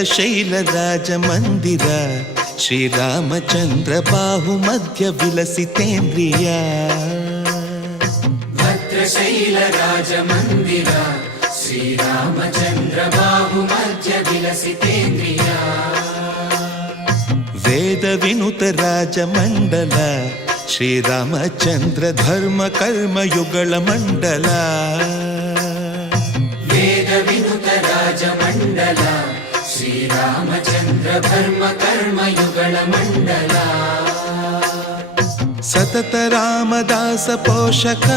ಭದ್ರಶೈಲ ರಾಜ ಮಂದಿರ ಶ್ರೀರಾಮಚಂದ್ರ ಬಾಹು ಮಧ್ಯ ವಿಲಸಿತೇಂದ್ರಿಯ ಭದ್ರಶೈಲ ರಾಜ ಮಂದಿರ ಶ್ರೀರಾಮಚಂದ್ರ ಬಾಹು ಮಧ್ಯ ವಿಲಸಿತೇಂದ್ರಿಯ ವೇದ ವಿನುತ ರಾಜ ಮಂಡಲ ಶ್ರೀರಾಮಚಂದ್ರ ಧರ್ಮ ಕರ್ಮ ಯುಗಳ ಮಂಡಲ ವೇದ ವಿನುತ ರಾಜ ಮಂಡಲ ಶ್ರೀರಾಮಚಂದ್ರ ಧರ್ಮ ಕರ್ಮ ಯುಗಳ ಮಂಡಲ ಸತತ ರಾಮದಾಸ ಪೋಷಕ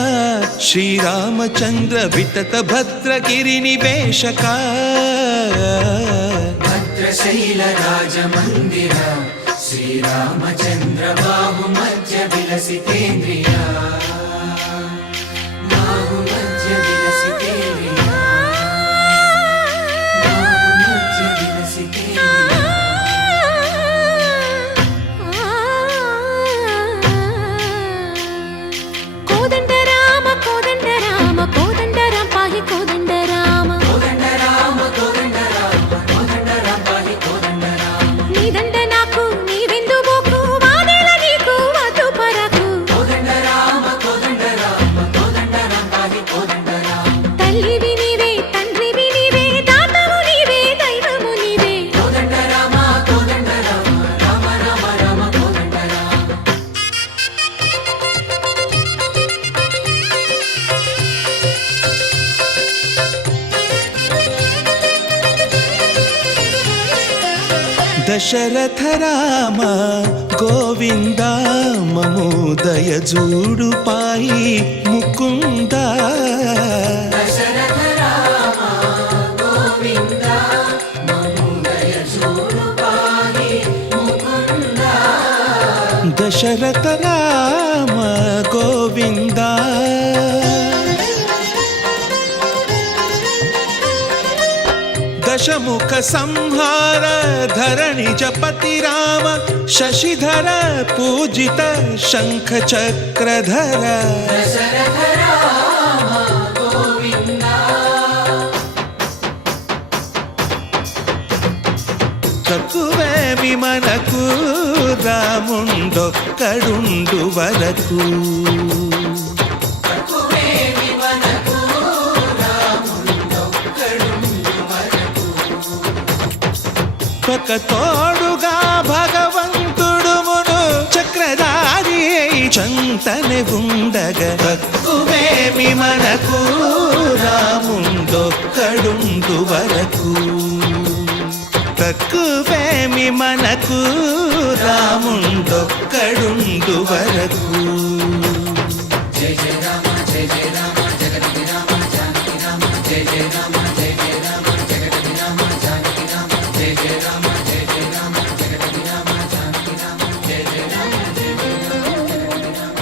ಶ್ರೀರಾಮಚಂದ್ರ ವಿತತ ಭದ್ರಗಿರಿ ನಿವೇಶಕ ಭದ್ರಶೈಲ ರಾಜ ಮಂದಿರ ಶ್ರೀರಾಮಚಂದ್ರ ಬಾಹು ಮಧ್ಯ ವಿಲಸಿತೇಂದ್ರಿಯ ಬಾಹು ಮಧ್ಯ ವಿಲಸಿತೇಂದ್ರಿಯ ಬಾಹು ಮಧ್ಯ ವಿಲಸಿತೇಂದ್ರಿಯ ಕೋದಂಡ ರಾಮ ಕೋದಂಡ ರಾಮ ಕೋದಂಡ ರಾಮ ಪಾಹಿ ಕೋದಂಡ ರಾಮ ಕೋದಂಡ ರಾಮ ಕೋದಂಡ ರಾಮ ಕೋದಂಡ ರಾಮ ಪಾಹಿ ಕೋದಂಡ ರಾಮ ನೀದಂಡ ನಾಕು ನೀವೆಂದು ಬೋಕು ವಾದೇಲ ನೀಕು ವಾತು ಪರಕು ಕೋದಂಡ ರಾಮ ಕೋದಂಡ ರಾಮ ಕೋದಂಡ ರಾಮ ಪಾಹಿ ಕೋದಂಡ ರಾಮ ತಲ್ಲಿವಿ ನೀವೇ ತಂಡ್ರಿವಿ ನೀವೇ ದಾತವು ನೀವೇ ದೈವವು ನೀವೇ ಕೋದಂಡ ರಾಮ ಕೋದಂಡ ರಾಮ ರಾಮ ರಾಮ ರಾಮ ಕೋದಂಡ ರಾಮ ದಶರಥ ರಾಮ ಗೋವಿಂದ ಮಮೋದಯ ಜೂಡು ಪಾಯಿ ಮುಕುಂದ ದಶರಥ ರಾಮ ಗೋವಿಂದ ಮಮೋದಯ ಜೋಡು ಪಾಹಿ ಮುಕುಂದ ದಶರಥ ರಾಮ ಗೋವಿಂದ ದಶಮುಖ ಸಂಹಾರ ಧರಣಿ ಜಪತಿ ರಾಮ ಶಶಿಧರ ಪೂಜಿತ ಶಂಖ ಚಕ್ರಧರ ದಶರಥ ರಾಮ ಗೋವಿಂದ తక్కువే విమనకు రాముండొక్కడుండు వరకు తక్కువే విమనకు రాముండొక్కడుండు వరకు ఒక తోడుగా భగవంతుడు మును చక్రధారి చంతనే ఉండగా తక్కువేమి మనకు రాముండొక్కడుండు వరకు తక్కువేమి మనకు రాముండొక్కడుండు వరకు జయ జయ రామ జయ జయ రామ జగతి రామ జానకి రామ జయ జయ రామ జయ జయ రామ జగతి రామ జానకి రామ జయ జయ రామ జయ జయ రామ జగతి రామ జానకి రామ జయ జయ రామ జయ జయ రామ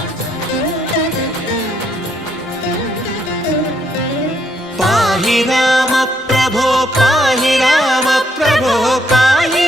పాహి రామ ప్రభో పాహి రామ ప్రభో పాహి